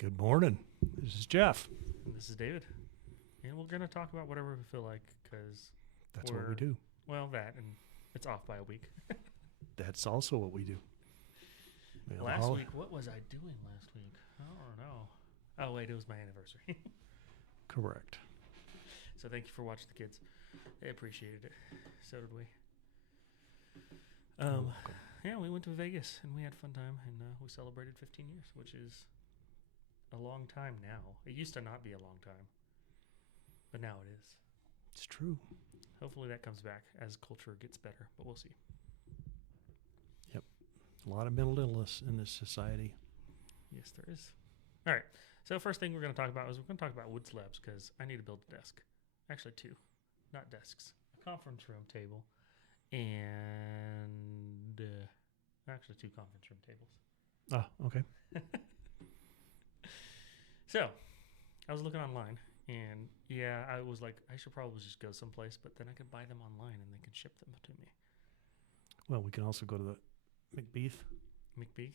Good morning. This is Jeff. And this is David. And we're going to talk about whatever we feel like because That's what we do. Well, that, and it's off by a week. That's also what we do. Last week, what was I doing last week? I don't know. Oh, wait, it was my anniversary. Correct. So thank you for watching the kids. They appreciated it. So did we. You're welcome. Yeah, we went to Vegas and we had a fun time and we celebrated 15 years, which is a long time now. It used to not be a long time, but now it is. It's true. Hopefully that comes back as culture gets better, but we'll see. Yep. A lot of mental illness in this society. Yes, there is. All right. So first thing we're going to talk about is we're going to talk about wood slabs because I need to build a desk. Actually, two. Not desks. A conference room table and actually two conference room tables. Ah, okay. So I was looking online and yeah, I was like, I should probably just go someplace, but then I could buy them online and they can ship them to me. Well, we can also go to the McBeath. McBeath?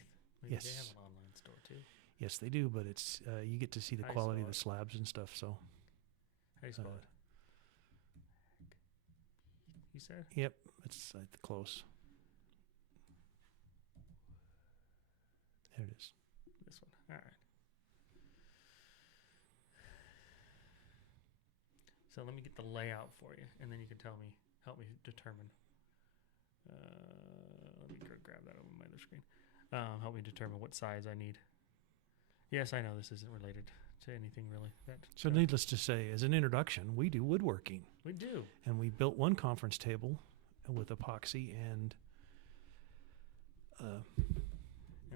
Yes. They have an online store too. Yes, they do, but it's you get to see the How you quality of spell the it? slabs and stuff. So, How do you spell it? You said? yep, it's close. There it is. This one. All right. So let me get the layout for you, and then you can help me determine. Let me grab that over my other screen. Help me determine what size I need. Yes, I know this isn't related to anything really. So, needless to say, as an introduction, we do woodworking. We do. And we built one conference table with epoxy, and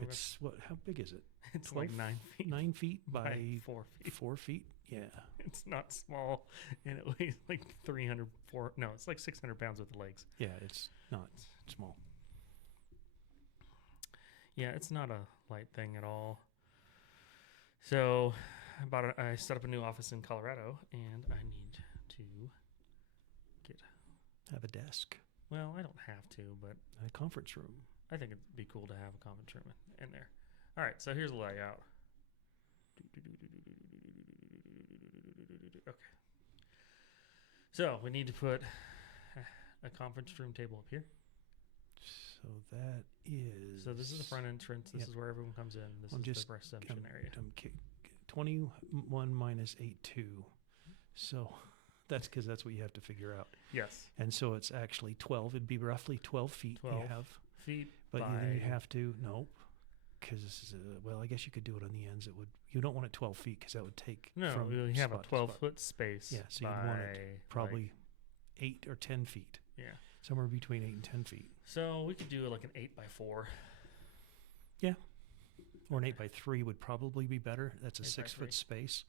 it's how big is it? It's like 9 feet 9 feet by 4 feet. 4 feet. Yeah. It's not small, and it weighs like 304. No, it's like 600 pounds with the legs. Yeah, it's not small. Yeah, it's not a light thing at all. So I set up a new office in Colorado, and I need to Have a desk, well, I don't have to, but a conference room. I think it'd be cool to have a conference room in there. All right, so here's the layout. Okay. So we need to put a conference room table up here. So that is. So this is the front entrance. This Yep. is where everyone comes in. This I'm is just the reception area. 21 minus 8.2. So that's because that's what you have to figure out. Yes. And so it's actually 12. It'd be roughly 12 feet 12 you have. feet But by then you have to, nope. Because this is well, I guess you could do it on the ends. You don't want it 12 feet because that would take no. from We have a spot to 12-foot space. Yeah, so you'd by, want it probably 8 or 10 feet. yeah. Somewhere between 8 and 10 feet. So we could do like an 8x4. Or an 8x3 would probably be better. That's a 8 by 6 foot 3. space.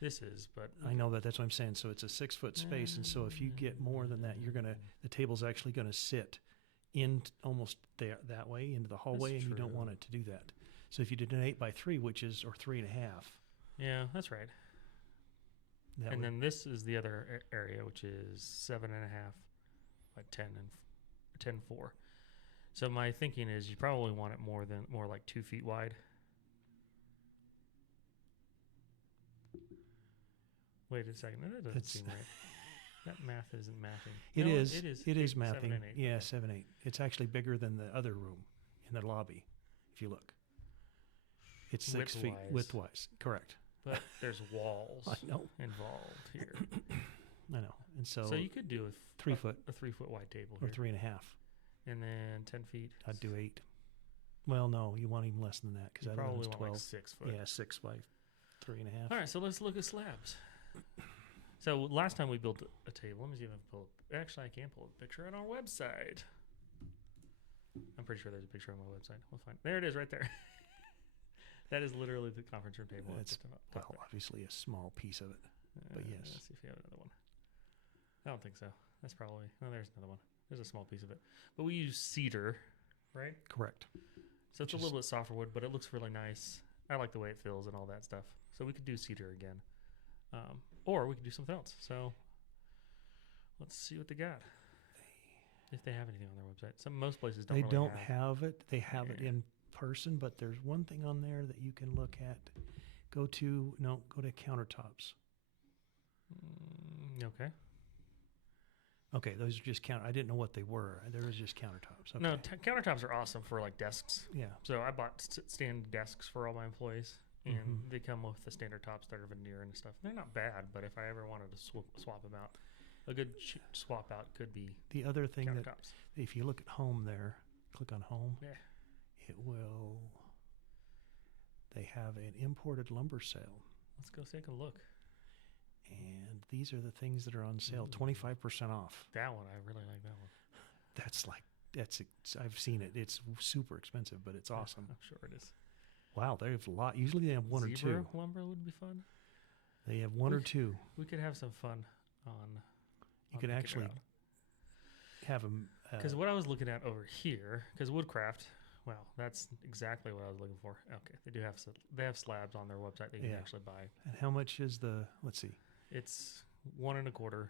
This is, but I know that's what I'm saying. So it's a 6 foot space. And so if you get more than that, the table's actually going to sit in almost there that way into the hallway, and you don't true. want it to do that. So if you did an 8x3, or 3.5, yeah, that's right. that And would, then this is the other area, which is 7.5 by 10 and 10.4. So my thinking is you probably want it more like 2 feet wide. Wait a second, that doesn't That's- seem right. That math isn't mathing. it No, is. It is. It is 7 mapping. and 8. Yeah, Okay. 7, 8. It's actually bigger than the other room in the lobby. If you look, it's 6 feet Width-wise. widthwise. Correct. But there's walls I know. involved here. I know. And so, So you could do a 3 foot a 3 foot wide table or here. 3.5. And then 10 feet. I'd do 8. Well, no, you want even less than that because You I probably was want 12. like 6 foot. Yeah, 6 by 3.5. All right, so let's look at slabs. So last time we built a table. Let me see if I can pull up. Actually, I can pull up a picture on our website. I'm pretty sure there's a picture on my website. We'll find. There it is, right there. That is literally the conference room table. That's It's up well, there. obviously a small piece of it. but yes. Let's see if you have another one. I don't think so. That's probably. Oh, there's another one. There's a small piece of it. But we use cedar, right? Correct. So it's a little bit softer wood, but it looks really nice. I like the way it feels and all that stuff. So we could do cedar again. Or we could do something else. So let's see what they got. If they have anything on their website. Most places don't. They really don't have it. They have it Yeah. in person, but there's one thing on there that you can look at. Go to countertops. Okay. Okay, those are just I didn't know what they were. There was just countertops. Okay. No, countertops are awesome for like desks. Yeah. So I bought stand desks for all my employees, and Mhm. they come with the standard tops that are veneer and stuff. They're not bad, but if I ever wanted to swap them out, a good swap out could be The other thing that countertops. if you look at home there, click on home. Yeah. It will. They have an imported lumber sale, Let's go take a look. and these are the things that are on sale. Ooh. 25% off. That one, I really like that one. I've seen it. It's super expensive, but it's awesome. I'm sure it is. Wow, they have a lot. Usually they have one or Zebra two. lumber would be fun. They have one or two. We could have some fun on. You could actually have them. Because what I was looking at over here, because Woodcraft, well, that's exactly what I was looking for. Okay, they have slabs on their website that you can actually buy. And how much is the? Let's see. It's 1 1/4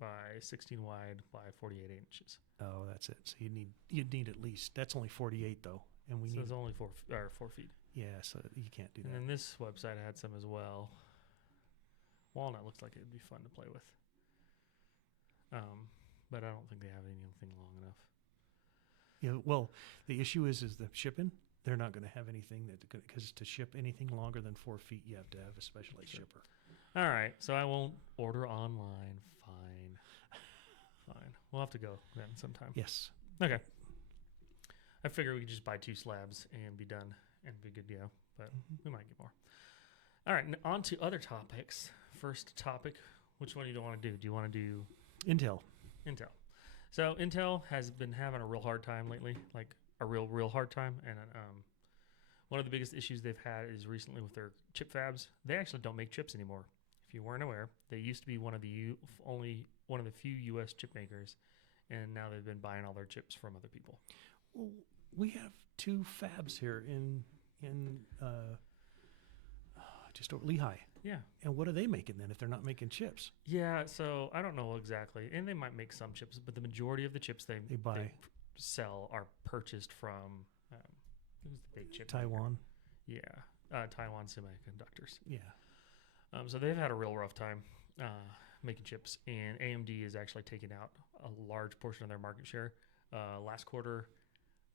by 16 wide by 48 inches. Oh, that's it. So you'd need at least. That's only 48 though, and we So need. it's only 4 feet. Yeah, so you can't do And that. then this website had some as well. Walnut looks like it'd be fun to play with. But I don't think they have anything long enough. Yeah. Well, the issue is the shipping. They're not going to have anything because to ship anything longer than 4 feet, you have to have a specialized shipper. All right, so I won't order online. Fine. We'll have to go then sometime. Yes. Okay. I figure we could just buy 2 slabs and be done and be good to go, but we might get more. All right, on to other topics. First topic, which one do you want to do? Do you want to do Intel. Intel? So Intel has been having a real hard time lately, like a real hard time. And one of the biggest issues they've had is recently with their chip fabs. They actually don't make chips anymore. If you weren't aware, they used to be one of the few U.S. chip makers, and now they've been buying all their chips from other people. Well, we have 2 fabs here in just over Lehigh. Yeah. And what are they making then if they're not making chips? Yeah, so I don't know exactly. And they might make some chips, but the majority of the chips they buy. Sell are purchased from who's the big chip maker? Taiwan. Yeah, Taiwan Semiconductors. Yeah. So they've had a real rough time making chips, and AMD is actually taking out a large portion of their market share. Last quarter,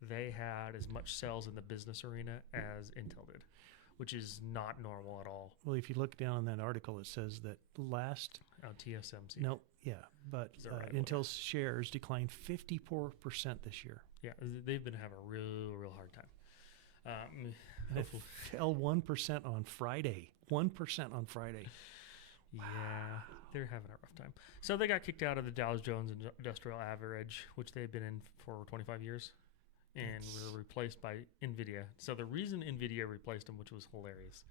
they had as much sales in the business arena as Intel did, which is not normal at all. Well, if you look down in that article, it says that TSMC. No, yeah, but right? Intel's shares declined 54% this year. Yeah, they've been having a real hard time. And it fell 1% on Friday. 1% on Friday. Yeah, they're having a rough time. So they got kicked out of the Dow Jones Industrial Average, which they've been in for 25 years, and were replaced by NVIDIA. So the reason NVIDIA replaced them, which was hilarious,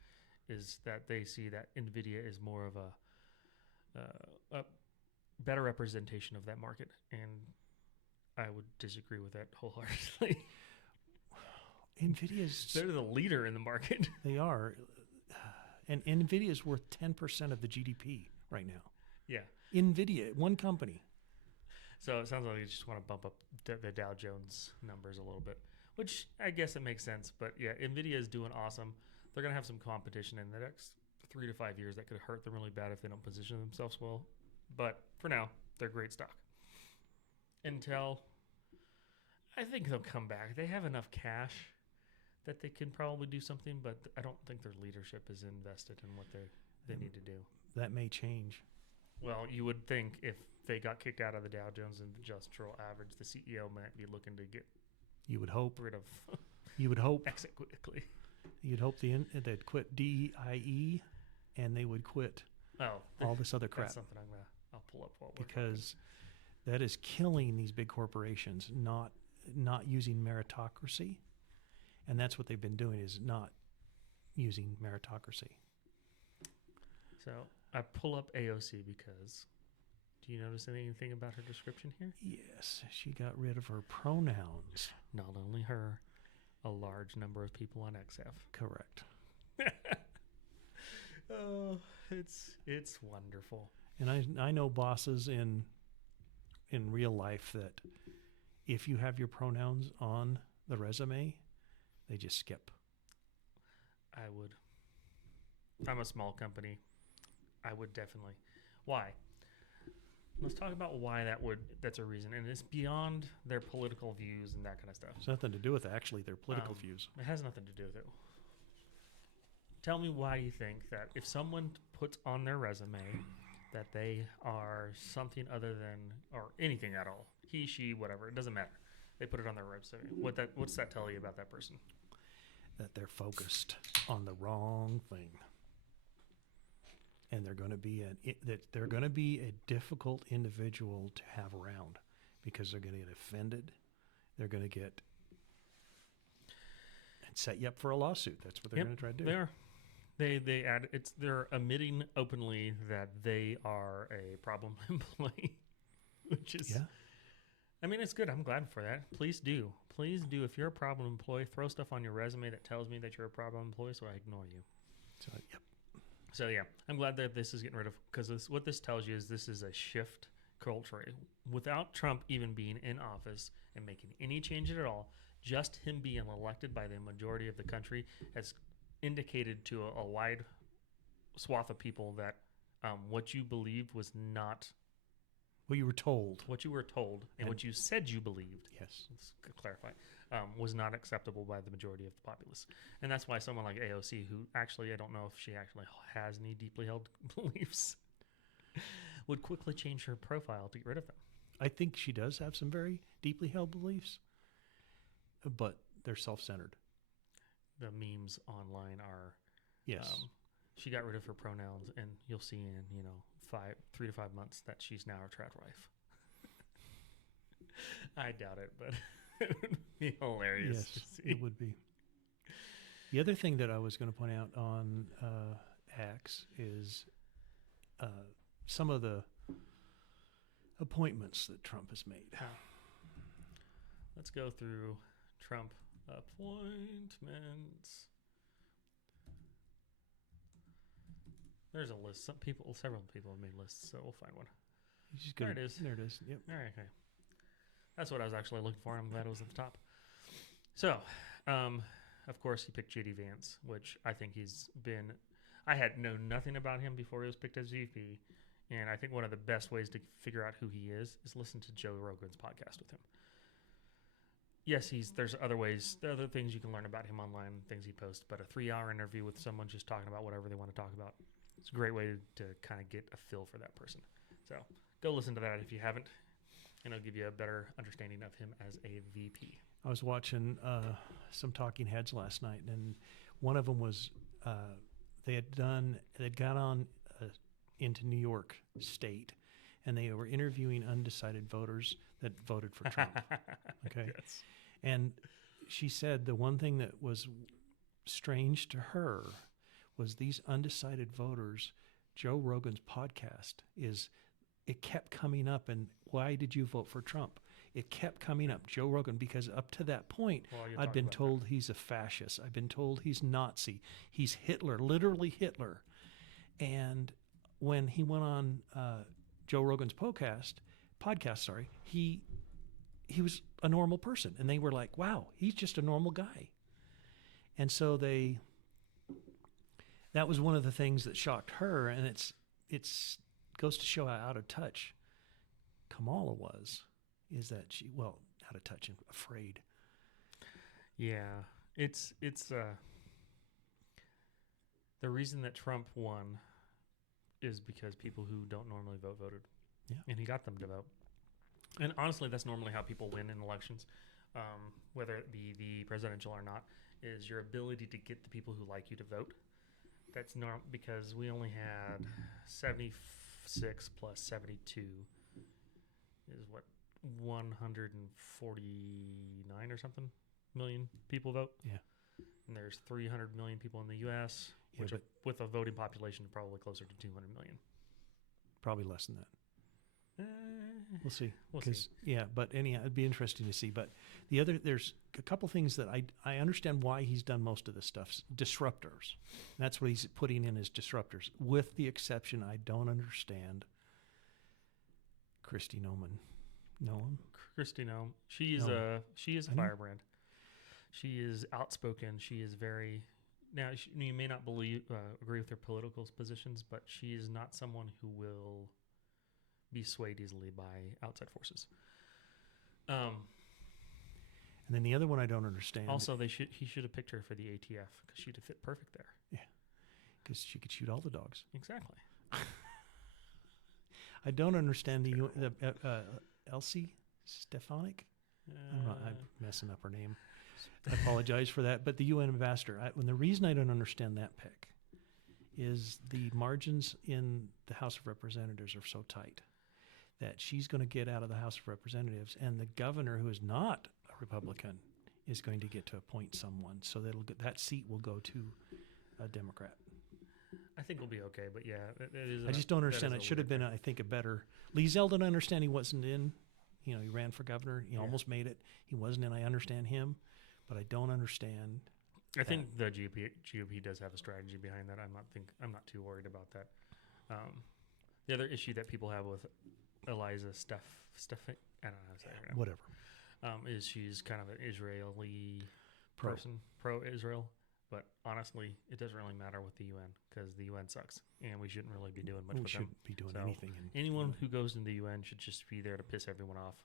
is that they see that NVIDIA is more of a better representation of that market, and I would disagree with that wholeheartedly. They're the leader in the market. They are. And NVIDIA is worth 10% of the GDP right now. Yeah. NVIDIA, one company. So it sounds like you just want to bump up the Dow Jones numbers a little bit, which I guess it makes sense. But yeah, NVIDIA is doing awesome. They're going to have some competition in the next 3 to 5 years that could hurt them really bad if they don't position themselves well. But for now, they're great stock. Intel, I think they'll come back. They have enough cash that they can probably do something, but I don't think their leadership is invested in what they need to do. That may change. Well, you would think if they got kicked out of the Dow Jones Industrial Average, the CEO might be looking to get You would hope. rid of You would hope. exit quickly. You'd hope they'd quit DIE and they would quit all this other crap. That's something I'll pull up while we're Because that is killing these big corporations, not using meritocracy. And that's what they've been doing, is not using meritocracy. So I pull up AOC because, do you notice anything about her description here? Yes, she got rid of her pronouns. Not only her, a large number of people on XF. Correct. Oh, it's wonderful. And I know bosses in real life that if you have your pronouns on the resume, they just skip. I would. I'm a small company. I would definitely. Why? Let's talk about why that's a reason. And it's beyond their political views and that kind of stuff. It's nothing to do with actually their political Um, views. It has nothing to do with it. Tell me why you think that if someone puts on their resume that they are something other than, or anything at all, he, she, whatever, it doesn't matter. They put it on their resume. What's that tell you about that person? That they're focused on the wrong thing, and they're going to be a difficult individual to have around because they're going to get offended. They're going to get and set you up for a lawsuit. That's what they're going to try to do. They are. They're admitting openly that they are a problem employee, which is. Yeah. I mean, it's good. I'm glad for that. Please do. Please do. If you're a problem employee, throw stuff on your resume that tells me that you're a problem employee so I ignore you. So, yep. So, yeah, I'm glad that this is getting rid of, because what this tells you is this is a shift culturally. Without Trump even being in office and making any change at all, just him being elected by the majority of the country has indicated to a wide swath of people that what you believed was not Well, you were told. what you were told and what you said you believed. Yes. Let's clarify. Was not acceptable by the majority of the populace. And that's why someone like AOC, who actually, I don't know if she actually has any deeply held beliefs, would quickly change her profile to get rid of them. I think she does have some very deeply held beliefs, but they're self-centered. The memes online are, Yes. she got rid of her pronouns, and you'll see in, 3 to 5 months that she's now a trad wife. I doubt it, but it would be hilarious. Yes, to see. it would be. The other thing that I was going to point out on X is some of the appointments that Trump has made. Let's go through Trump appointments. There's a list. Several people have made lists, so we'll find one. There it is. There it is. Yep. All right, okay. That's what I was actually looking for. I'm glad it was at the top. So, of course, he picked J.D. Vance, which I think I had known nothing about him before he was picked as VP, and I think one of the best ways to figure out who he is listen to Joe Rogan's podcast with him. Yes, there's other ways, there are other things you can learn about him online, things he posts, but a 3-hour interview with someone just talking about whatever they want to talk about, it's a great way to kind of get a feel for that person. So go listen to that if you haven't, and it'll give you a better understanding of him as a VP. I was watching some Talking Heads last night, and one of them was they'd got on into New York State, and they were interviewing undecided voters that voted for Trump. Okay. Yes. And she said the one thing that was strange to her was these undecided voters, Joe Rogan's podcast it kept coming up, and why did you vote for Trump? It kept coming up, Joe Rogan, because up to that point, I'd been told he's a fascist. I've been told he's Nazi. He's Hitler, literally Hitler. And when he went on Joe Rogan's podcast, he was a normal person, and they were like, "Wow, he's just a normal guy." And so that was one of the things that shocked her, and it's goes to show how out of touch Kamala was. Is that out of touch and afraid. Yeah, it's the reason that Trump won is because people who don't normally voted. Yeah. And he got them to vote. And honestly, that's normally how people win in elections, whether it be the presidential or not, is your ability to get the people who like you to vote. That's not because we only had 76 plus 72 is what, 149 or something million people vote. Yeah. And there's 300 million people in the U.S., which with a voting population probably closer to 200 million. Probably less than that. We'll see. We'll see. Yeah, but anyhow, it'd be interesting to see. But there's a couple things that I understand why he's done most of this stuff. Disruptors. That's what he's putting in as disruptors, with the exception I don't understand. Kristi Noem. Kristi Noem. She is a firebrand. She is outspoken. She is very Now, you may not agree with her political positions, but she is not someone who will be swayed easily by outside forces. And then the other one I don't understand. Also, he should have picked her for the ATF because she'd have fit perfect there. Yeah, because she could shoot all the dogs. Exactly. I don't understand the Elsie Stefanik. I'm messing up her name. I apologize for that. But the UN ambassador, and the reason I don't understand that pick is the margins in the House of Representatives are so tight that she's going to get out of the House of Representatives, and the governor, who is not a Republican, is going to get to appoint someone. So that seat will go to a Democrat. I think we'll be okay, but yeah, it is. I just don't understand. It should have been, I think, a better. Lee Zeldin, I understand he wasn't in. He ran for governor. He almost made it. He wasn't in. I understand him, but I don't understand. I think the GOP does have a strategy behind that. I'm not too worried about that. The other issue that people have with Eliza Stefanik, I don't know how to say her name. Whatever. Is she's kind of an Israeli Pro. person, pro-Israel. But honestly, it doesn't really matter with the UN because the UN sucks, and we shouldn't really be doing much with them. We shouldn't be doing anything. Anyone who goes into the UN should just be there to piss everyone off.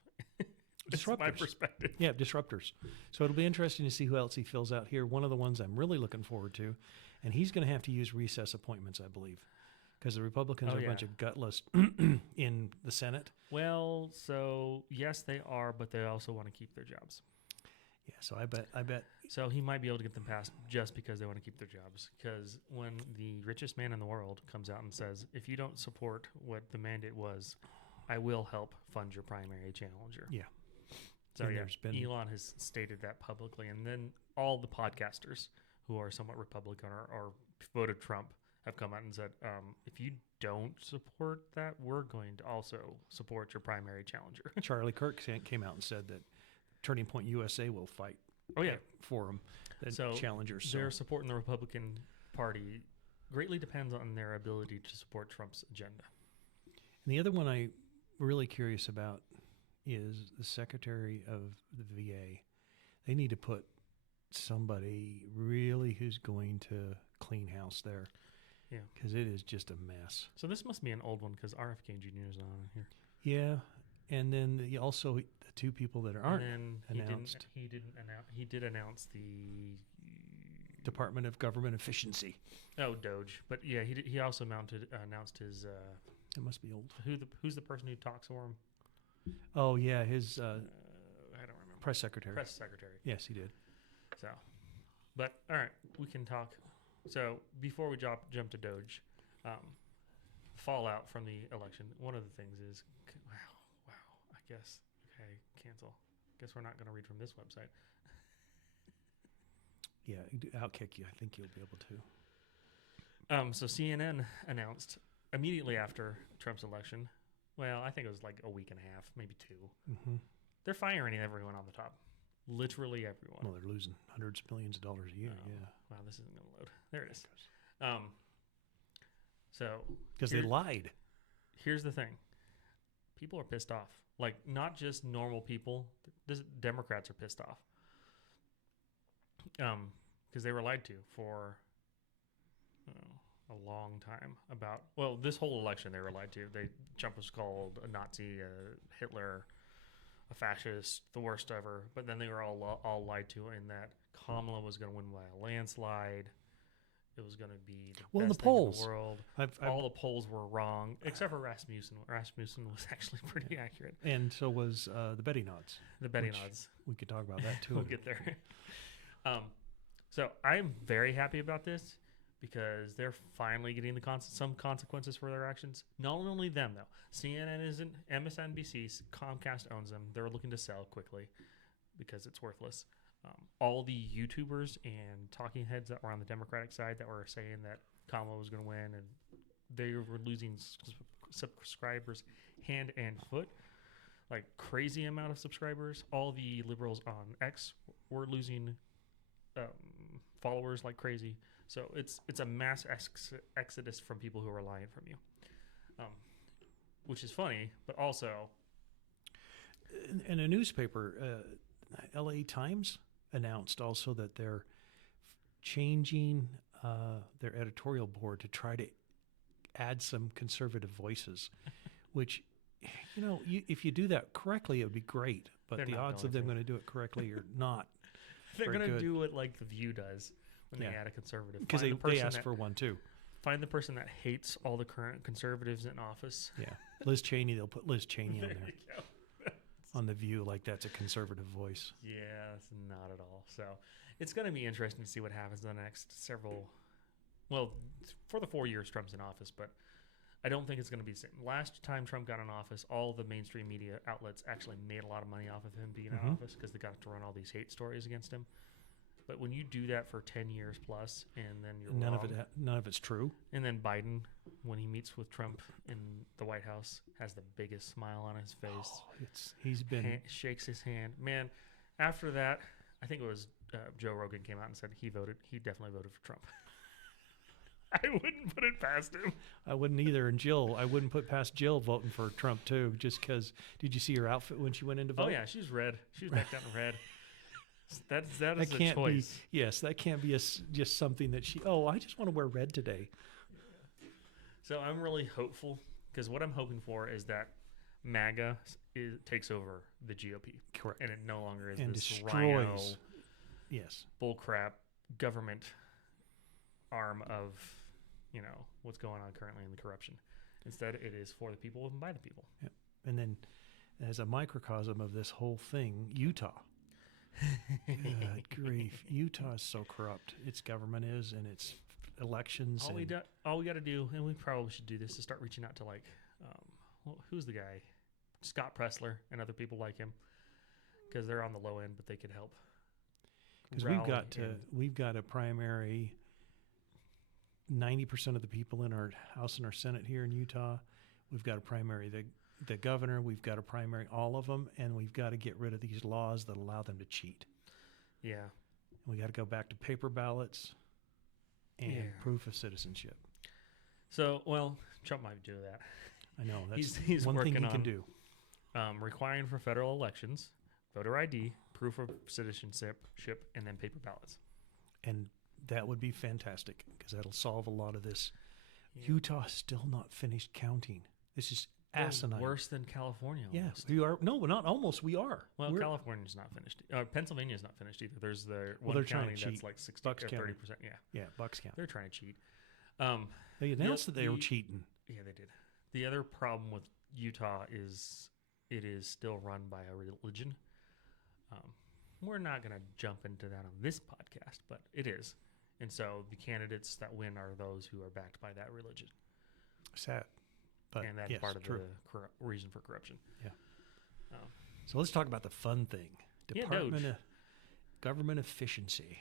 Disruptors. My perspective. Yeah, disruptors. So it'll be interesting to see who else he fills out here. One of the ones I'm really looking forward to, and he's going to have to use recess appointments, I believe, because the Republicans are a bunch of gutless in the Senate. Well, so yes, they are, but they also want to keep their jobs. Yeah, so I bet. So he might be able to get them passed just because they want to keep their jobs. Because when the richest man in the world comes out and says, if you don't support what the mandate was, I will help fund your primary challenger. Yeah. So Elon has stated that publicly. And then all the podcasters who are somewhat Republican or voted Trump have come out and said, if you don't support that, we're going to also support your primary challenger. Charlie Kirk came out and said that Turning Point USA will fight for him, the challengers. Their support in the Republican Party greatly depends on their ability to support Trump's agenda. And the other one I'm really curious about is the Secretary of the VA. They need to put somebody really who's going to clean house there. Yeah. Because it is just a mess. So this must be an old one because RFK Jr. is not on here. Yeah. And then also the two people that aren't announced. He did announce the Department of Government Efficiency. Oh, DOGE. But yeah, he also announced his. It must be old. Who's the person who talks for him? Oh yeah, his. I don't remember. Press secretary. Press secretary. Yes, he did. So, but all right, we can talk. So before we jump to DOGE, fallout from the election. One of the things is, wow. I guess cancel. Guess we're not going to read from this website. Yeah, outkick you. I think you'll be able to. So CNN announced immediately after Trump's election. Well, I think it was like a week and a half, maybe 2. Mm-hmm. They're firing everyone on the top. Literally everyone. Well, they're losing hundreds of millions of dollars a year. Yeah. Wow, this isn't going to load. There it is. So because they lied. Here's the thing. People are pissed off. Like, not just normal people. Democrats are pissed off. Because they were lied to for a long time about, well, this whole election they were lied to. Trump was called a Nazi, a Hitler, a fascist, the worst ever. But then they were all lied to in that Kamala was going to win by a landslide. It was going to be the best thing in the world. All the polls were wrong, except for Rasmussen. Rasmussen was actually pretty accurate. And so was the Betty Nods. The Betty Nods. We could talk about that, too. We'll get there. So I'm very happy about this because they're finally getting some consequences for their actions. Not only them, though. CNN isn't. MSNBC, Comcast owns them. They're looking to sell quickly because it's worthless. All the YouTubers and talking heads that were on the Democratic side that were saying that Kamala was going to win and they were losing subscribers hand and foot, like crazy amount of subscribers. All the liberals on X were losing followers like crazy. So it's a mass exodus from people who are lying from you, which is funny, but also in a newspaper, LA Times announced also that they're changing their editorial board to try to add some conservative voices, which, if you do that correctly, it would be great. But They're the not odds of going them to. going to do it correctly are not. They're very going to good. do it like The View does when they Yeah. add a conservative. Because Find the they person asked for one too. Find the person that hates all the current conservatives in office. Yeah. Liz Cheney, they'll put Liz Cheney on There there. you go. On The View, like that's a conservative voice. Yeah, it's not at all. So it's going to be interesting to see what happens in the next several. Well, for the 4 years Trump's in office, but I don't think it's going to be the same. Last time Trump got in office, all the mainstream media outlets actually made a lot of money off of him being in office because they got to run all these hate stories against him. But when you do that for 10 years plus, and then you're None wrong, of it's true. and then Biden, when he meets with Trump in the White House, has the biggest smile on his face. Oh, he's been Shakes his hand. Man, after that, I think it was Joe Rogan came out and said he definitely voted for Trump. I wouldn't put it past him. I wouldn't either. And Jill, I wouldn't put past Jill voting for Trump too, just because. Did you see her outfit when she went in to vote? Oh yeah, she's red. She's back down in red. That is That a can't choice. be. Yes, that can't be just something that she. Oh, I just want to wear red today. So I'm really hopeful because what I'm hoping for is that MAGA takes over the GOP, Correct. and it no longer is And this destroys. rhino Yes. bullcrap government arm of what's going on currently in the corruption. Instead, it is for the people and by the people. Yep. And then, as a microcosm of this whole thing, Utah. Good grief. Utah is so corrupt. Its government is, and its elections. All we got to do, and we probably should do this, is start reaching out to who's the guy, Scott Pressler, and other people like him, because they're on the low end, but they could help. Because rally we've got a primary. 90% of the people in our House and our Senate here in Utah, we've got a primary. The governor, we've got a primary, all of them, and we've got to get rid of these laws that allow them to cheat. Yeah. We got to go back to paper ballots and proof of citizenship. So, well, Trump might do that. I know that's he's one thing working he on can do. Requiring for federal elections, voter ID, proof of citizenship, and then paper ballots. And that would be fantastic because that'll solve a lot of this. Yeah. Utah's still not finished counting. This is asinine. Worse than California. Yeah, Almost. we are. No, not almost. We are. Well, California's not finished. Pennsylvania's not finished either. There's one they're trying county to that's cheat. like 60 Bucks or County. 30%. Yeah, Yeah, Bucks County. they're trying to cheat. They announced that they were cheating. Yeah, they did. The other problem with Utah is it is still run by a religion. We're not going to jump into that on this podcast, but it is. And so the candidates that win are those who are backed by that religion. Sad. But And that's yes, part of true. the reason for corruption. Yeah. Um, So let's talk about the fun thing. Yeah, Department DOGE. of Government Efficiency.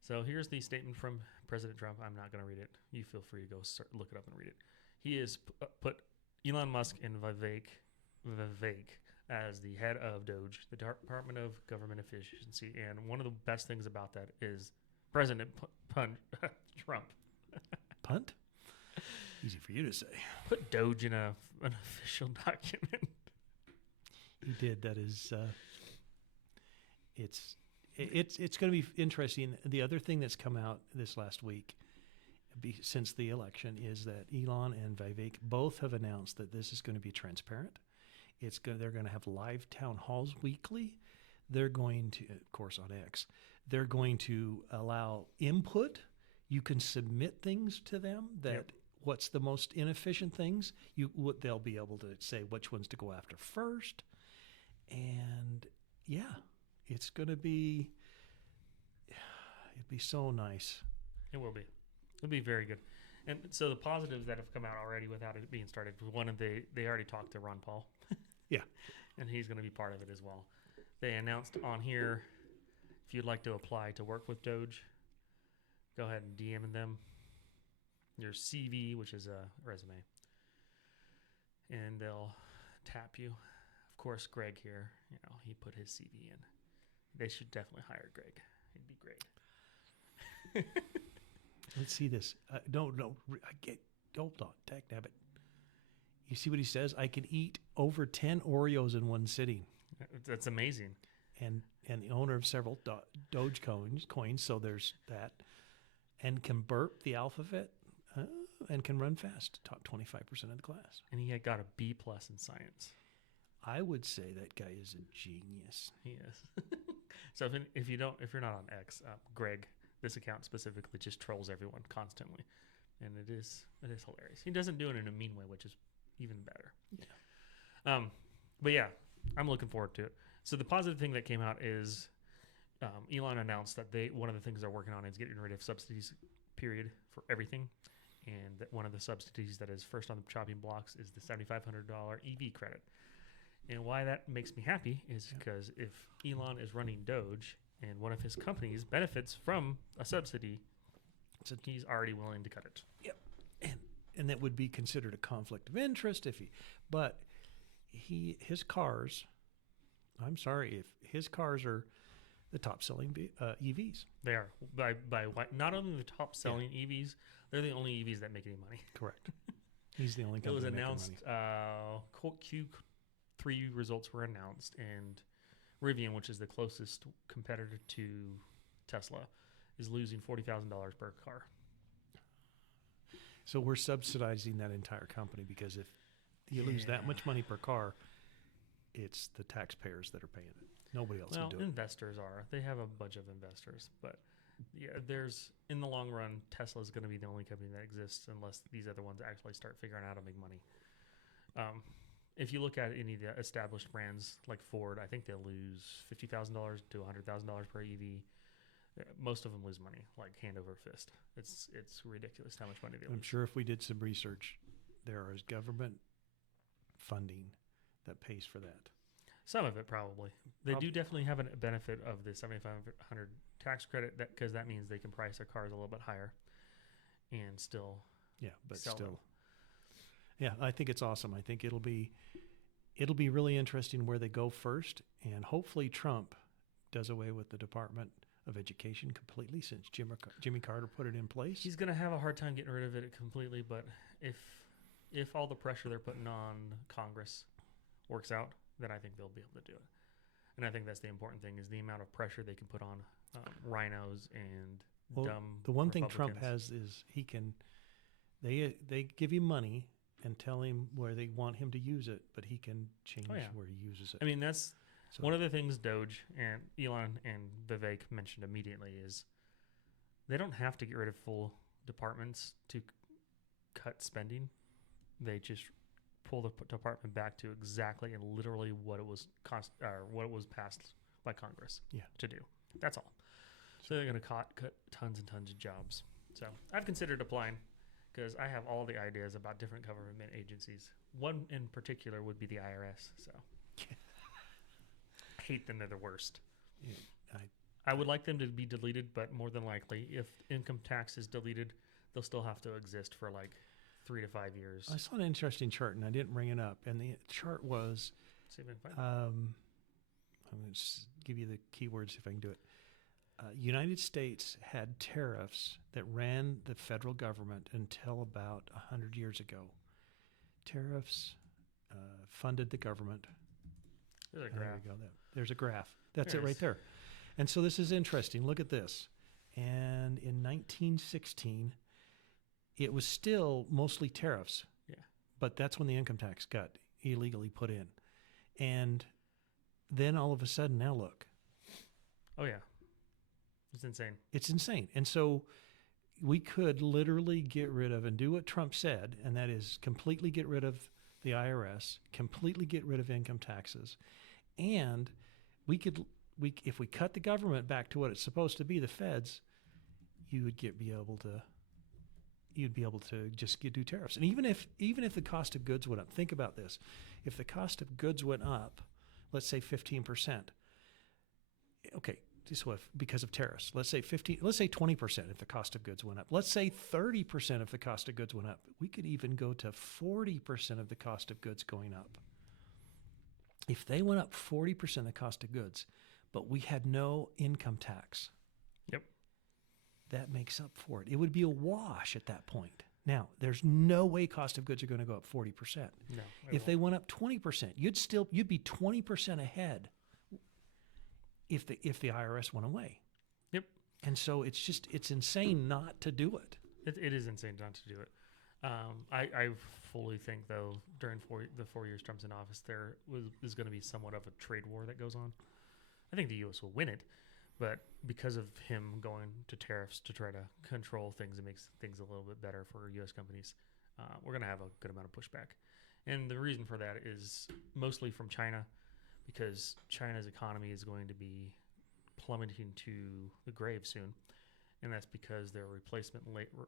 So here's the statement from President Trump. I'm not going to read it. You feel free to go look it up and read it. He has put Elon Musk and Vivek as the head of DOGE, the Department of Government Efficiency. And one of the best things about that is President Trump Punt? Easy for you to say. put DOGE in an official document. He did. That is, it's going to be interesting. The other thing that's come out this last week, since the election, is that Elon and Vivek both have announced that this is going to be transparent. They're going to have live town halls weekly. They're going to, of course, on X. They're going to allow input. You can submit things to them that. Yep. What's the most inefficient things? They'll be able to say which ones to go after first, and yeah, it's going to be. It'd be so nice. It will be. It'll be very good. And so the positives that have come out already without it being started, one of they already talked to Ron Paul. Yeah. And he's going to be part of it as well. They announced on here, if you'd like to apply to work with DOGE, go ahead and DM them your CV, which is a resume, and they'll tap you. Of course, Greg here, he put his CV in. They should definitely hire Greg. He'd be great. Let's see this. Hold on, dag nabbit. You see what he says? I can eat over 10 Oreos in one sitting. That's amazing. And the owner of several Doge coins. So there's that. and can burp the alphabet and can run fast, top 25% of the class. And he had got a B+ in science. I would say that guy is a genius. He is. So if you're not on X, Greg, this account specifically just trolls everyone constantly, and it is hilarious. He doesn't do it in a mean way, which is even better. Yeah. But yeah, I'm looking forward to it. So the positive thing that came out is Elon announced that one of the things they're working on is getting rid of subsidies, period, for everything. And that one of the subsidies that is first on the chopping blocks is the $7,500 EV credit. And why that makes me happy is because if Elon is running DOGE and one of his companies benefits from a subsidy, so he's already willing to cut it. Yep. And that would be considered a conflict of interest but his cars, I'm sorry, if his cars are the top selling EVs. They are by not only the top selling EVs, they're the only EVs that make any money. Correct. He's the only It company was making announced money. Q3 results were announced, and Rivian, which is the closest competitor to Tesla, is losing $40,000 per car. So we're subsidizing that entire company, because if you lose that much money per car, it's the taxpayers that are paying it. Nobody else can do it. Investors are. They have a bunch of investors, but yeah, in the long run, Tesla is going to be the only company that exists unless these other ones actually start figuring out how to make money. If you look at any of the established brands like Ford, I think they'll lose $50,000 to $100,000 per EV. Most of them lose money, like hand over fist. It's ridiculous how much money they lose. I'm sure if we did some research, there is government funding that pays for that. Some of it probably. They do definitely have a benefit of the $7,500 tax credit, because that means they can price their cars a little bit higher and still sell them. Yeah, I think it's awesome. I think it'll be really interesting where they go first, and hopefully Trump does away with the Department of Education completely, since Jimmy Carter put it in place. He's going to have a hard time getting rid of it completely, but if all the pressure they're putting on Congress works out, then I think they'll be able to do it. And I think that's the important thing, is the amount of pressure they can put on rhinos and dumb The one thing Trump Republicans. has is he can, they give him money and tell him where they want him to use it, but he can change where he uses it. I mean, that's one of the things DOGE and Elon and Vivek mentioned immediately is they don't have to get rid of full departments to cut spending. They just pull the department back to exactly and literally what it was passed by Congress to do. That's all. So they're going to cut tons and tons of jobs. So I've considered applying, because I have all the ideas about different government agencies. One in particular would be the IRS. So I hate them. They're the worst. Yeah, I would like them to be deleted, but more than likely, if income tax is deleted, they'll still have to exist for like 3 to 5 years. I saw an interesting chart, and I didn't bring it up. And the chart was, I'm going to give you the keywords if I can do it. United States had tariffs that ran the federal government until about 100 years ago. Tariffs funded the government. There's a There graph. we go. There's a graph. That's There it it right is. there. And so this is interesting. Look at this. And in 1916, it was still mostly tariffs. Yeah. But that's when the income tax got illegally put in. And then all of a sudden, now look. Oh, yeah. It's insane. It's insane. And so we could literally get rid of and do what Trump said, and that is completely get rid of the IRS, completely get rid of income taxes. And if we cut the government back to what it's supposed to be, the feds, you'd be able to just do tariffs. And even if the cost of goods went up, think about this. If the cost of goods went up, let's say 15%. Okay, so because of tariffs, let's say 20% if the cost of goods went up. Let's say 30% if the cost of goods went up. We could even go to 40% of the cost of goods going up. If they went up 40% of the cost of goods, but we had no income tax. Yep. That makes up for it. It would be a wash at that point. Now, there's no way cost of goods are going to go up 40%. No. If they went up 20%, you'd be 20% ahead if the IRS went away. Yep. And so it's insane not to do it. It is insane not to do it. I fully think, though, during the 4 years Trump's in office, is going to be somewhat of a trade war that goes on. I think the U.S. will win it, but because of him going to tariffs to try to control things, it makes things a little bit better for U.S. companies. We're going to have a good amount of pushback. And the reason for that is mostly from China, because China's economy is going to be plummeting to the grave soon. And that's because their replacement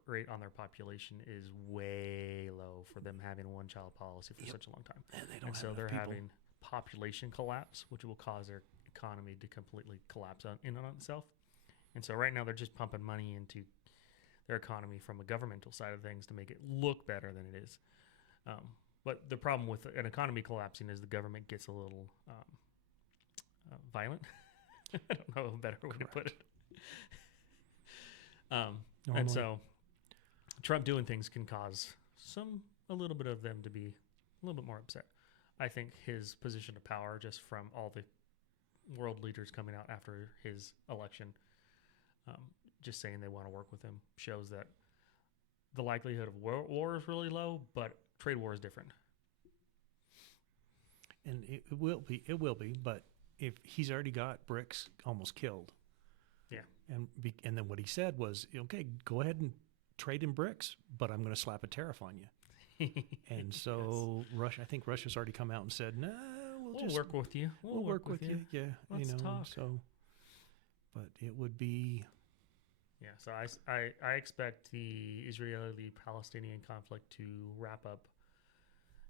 rate on their population is way low for them having a one-child policy for such a long time. And they don't so have they're enough people. having population collapse, which will cause their economy to completely collapse in on itself. And so right now they're just pumping money into their economy from a governmental side of things to make it look better than it is. But the problem with an economy collapsing is the government gets a little violent. I don't know a better way to put it. And so Trump doing things can cause a little bit of them to be a little bit more upset. I think his position of power, just from all the world leaders coming out after his election, just saying they want to work with him, shows that the likelihood of war is really low, but trade war is different. And it will be, but if he's already got BRICS almost killed. Yeah. And then what he said was, okay, go ahead and trade in BRICS, but I'm going to slap a tariff on you. And so I think Russia's already come out and said, no, we'll just work with you. We'll work with you. Yeah. Let's talk. So, but it would be. Yeah. So I expect the Israeli-Palestinian conflict to wrap up,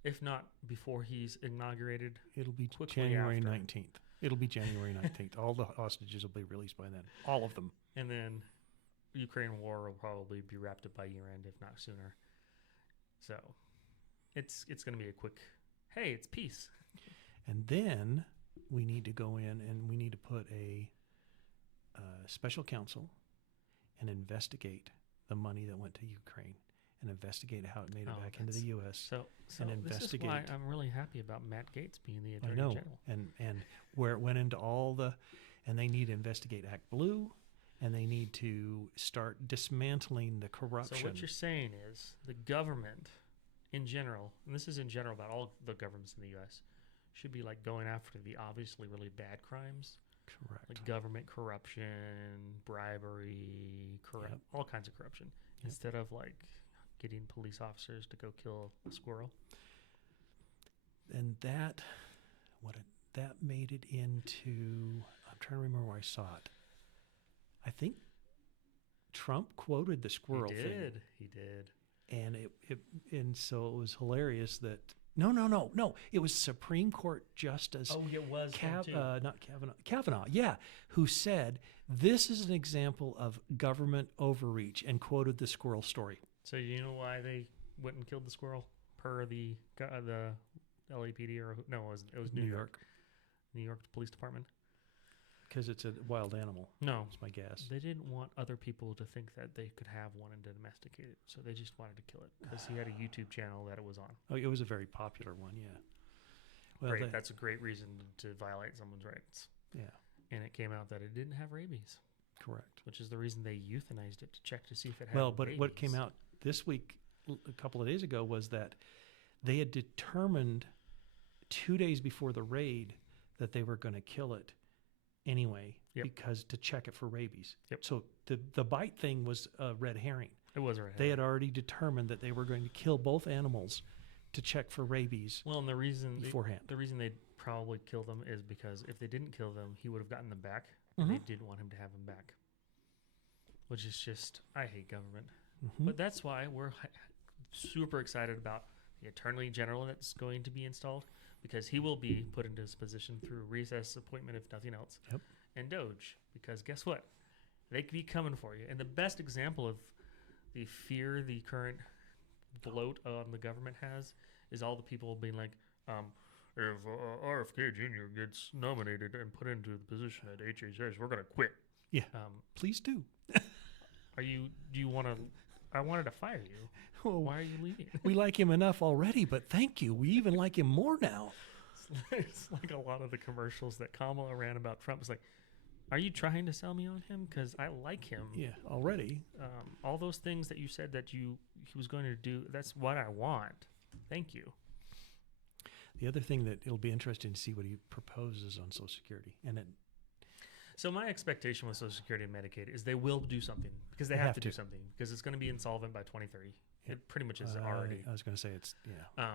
if not before he's inaugurated. It'll be January 19th. It'll be January 19th. All the hostages will be released by then. All of them. And then Ukraine war will probably be wrapped up by year end, if not sooner. So it's going to be a quick, hey, it's peace. And then we need to go in and we need to put a special counsel and investigate the money that went to Ukraine and investigate how it made it back into the U.S. So and investigate. This is why I'm really happy about Matt Gaetz being the Attorney General. And where it went into and they need to investigate Act Blue, and they need to start dismantling the corruption. So what you're saying is the government in general, and this is in general about all the governments in the U.S., should be like going after the obviously really bad crimes. Correct. Like government corruption, bribery, all kinds of corruption, instead of like getting police officers to go kill a squirrel. And that made it into, I'm trying to remember where I saw it. I think Trump quoted the squirrel thing. He did. And and so it was hilarious that no. It was Supreme Court Justice. Oh, it was not Kavanaugh. Yeah, who said this is an example of government overreach and quoted the squirrel story. So you know why they went and killed the squirrel per the LAPD or no? It was New York Police Department. Because it's a wild animal. No, that's my guess. They didn't want other people to think that they could have one and to domesticate it, so they just wanted to kill it because he had a YouTube channel that it was on. Oh, it was a very popular one, yeah. Well, great. That's a great reason to violate someone's rights. Yeah. And it came out that it didn't have rabies. Correct. Which is the reason they euthanized it to check to see if it had Well, but rabies. what came out this week, a couple of days ago, was that they had determined 2 days before the raid that they were going to kill it anyway, because to check it for rabies. So the bite thing was a red herring. It was a red herring. They had already determined that they were going to kill both animals to check for rabies. Well, and the reason beforehand, the reason they'd probably kill them is because if they didn't kill them, he would have gotten them back, and they didn't want him to have them back. Which is just, I hate government. But that's why we're super excited about the Attorney General that's going to be installed, because he will be put into his position through recess appointment, if nothing else. And DOGE, because guess what? They could be coming for you. And the best example of the fear the current bloat on the government has is all the people being like, if RFK Jr. gets nominated and put into the position at HHS, we're going to quit. Yeah, please do. Do you want to? I wanted to fire you. Well, why are you leaving? We like him enough already, but thank you. We even like him more now. It's like a lot of the commercials that Kamala ran about Trump. It's like, Are you trying to sell me on him? Because I like him. Yeah, already. All those things that you said that he was going to do, that's what I want. Thank you. The other thing that it'll be interesting to see what he proposes on Social Security. So my expectation with Social Security and Medicaid is they will do something because they have to do something because it's going to be insolvent by 2030. Yep. It pretty much is already. I was going to say it's, yeah.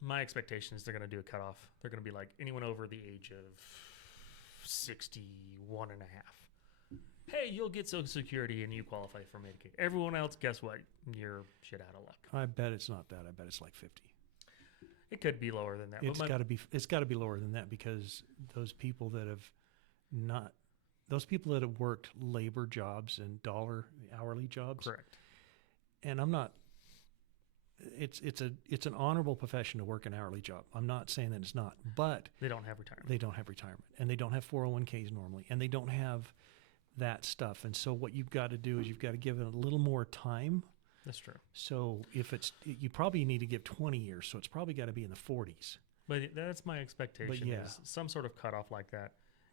My expectation is they're going to do a cutoff. They're going to be like anyone over the age of 61 and a half. Hey, you'll get Social Security and you qualify for Medicaid. Everyone else, guess what? You're shit out of luck. I bet it's not that. I bet it's like 50. It could be lower than that. It's got to be lower than that because those people that have worked labor jobs and hourly jobs. Correct. And I'm not. It's an honorable profession to work an hourly job. I'm not saying that it's not, but they don't have retirement. They don't have retirement, and they don't have 401ks normally, and they don't have that stuff. And so what you've got to do is you've got to give it a little more time. That's true. So you probably need to give 20 years. So it's probably got to be in the 40s. But that's my expectation. Yeah. Is some sort of cutoff like that,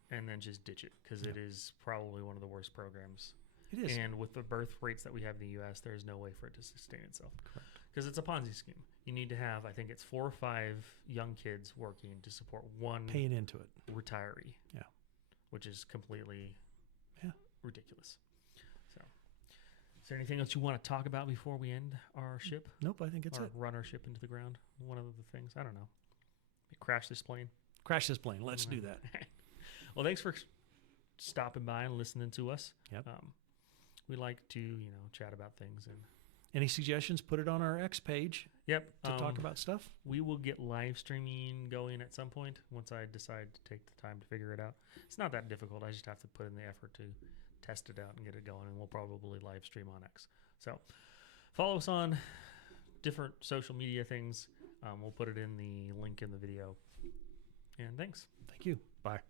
and then just ditch it because it is probably one of the worst programs. It is. And with the birth rates that we have in the U.S., there is no way for it to sustain itself. Correct. Because it's a Ponzi scheme. You need to have, I think it's 4 or 5 young kids working to support one paying into it retiree. Yeah. Which is completely ridiculous. So, is there anything else you want to talk about before we end our ship? Nope, I think it's or it. Run our ship into the ground. One of the things. I don't know. Crash this plane. Crash this plane. Let's do that. Well, thanks for stopping by and listening to us. Yep. We like to, chat about things. And any suggestions? Put it on our X page. Yep. To talk about stuff. We will get live streaming going at some point once I decide to take the time to figure it out. It's not that difficult. I just have to put in the effort to test it out and get it going, and we'll probably live stream on X. So follow us on different social media things. We'll put it in the link in the video. And thanks. Thank you. Bye.